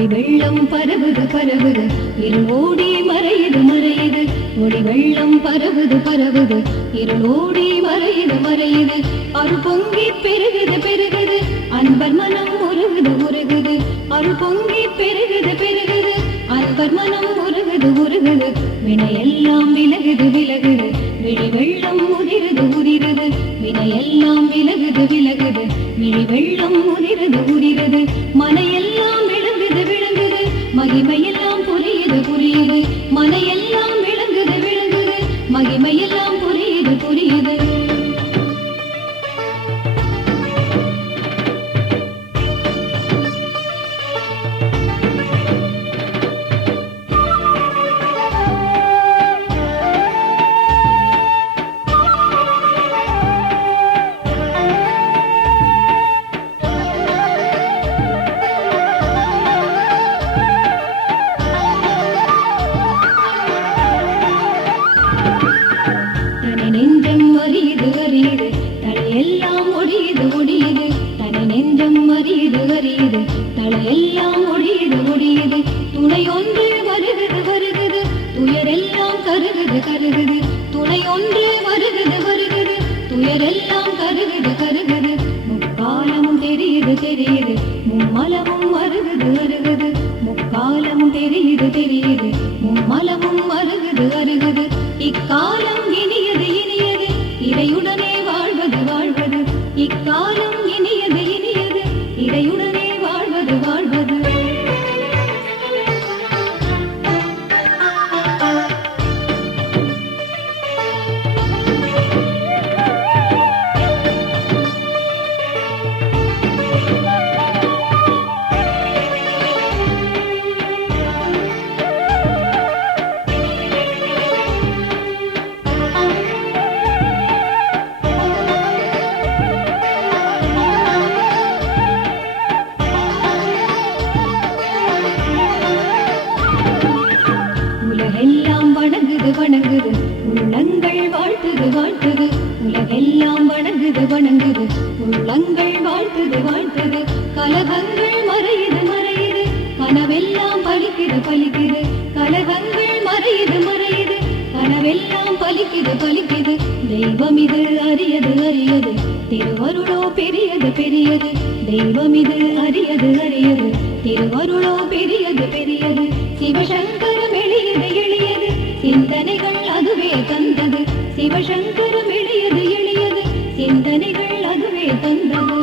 ஒளி வெள்ளம் பரவுது பரவுது இருள் ஓடி மறையுது மறையுது ஒளி வெள்ளம் பரவுது பரவுது இருள் ஓடி மறையுது மறையுது அருள் பொங்கி பெருகுது பெருகுது அன்பர் மனம் உருகுது உருகுது அருள் பொங்கி பெருகுது பெருகுது அன்பர் மனம் உருகுது உருகுது வினையெல்லாம் விலகுது விலகுது விழி வெள்ளம் உதிருது உதிருது வினையெல்லாம் விலகுது விலகுது விழி வெள்ளம் உதிருது உதிருது மனையெல்லாம் விளங்குது விளங்குது மகிமையெல்லாம் புரியுது புரியுது மனையெல்லாம் விளங்குது விளங்குது மகிமையெல்லாம் புரியுது புரியுது தலையெல்லாம் ஒடியுது ஒடியுது துணை ஒன்று வருகுது வருகுது துயரெல்லாம் கருகுது கருகுது துணை ஒன்று வருகுது வருகுது துயரெல்லாம் கருகுது கருகுது முக்காலமும் தெரியுது தெரியுது மும்மலமும் வருகுது வருகுது முக்காலமும் தெரியுது தெரியுது மும்மலமும் வருகுது வருகுது இக்காலம் இனியது இனியது இறையுடனே வாழ்வது வாழ்வது இக்காலம் இனியது இனியது இறையுடனே வாழ்வது வாழ்வது உலகெல்லாம் வணங்குது வணங்குது உள்ளங்கள் வாழ்த்துது வாழ்த்துது உலகெல்லாம் வணங்குது வணங்குது உள்ளங்கள் வாழ்த்துது வாழ்த்துது கலகங்கள் மறையுது மறையுது கனவெல்லாம் பலிக்குது பலிக்குது கலகங்கள் மறையுது மறையுது கனவெல்லாம் பலிக்குது பலிக்குது தெய்வம் இது அரியது அரியது திருவருளோ பெரியது பெரியது தெய்வம் இது அரியது அரியது திருவருளோ பெரியது பெரியது சிவசங்கரம் எளியது எளியது சிந்தனைகள் அதுவே தந்தது சிவசங்கரம் எளியது எளியது சிந்தனைகள் அதுவே தந்தது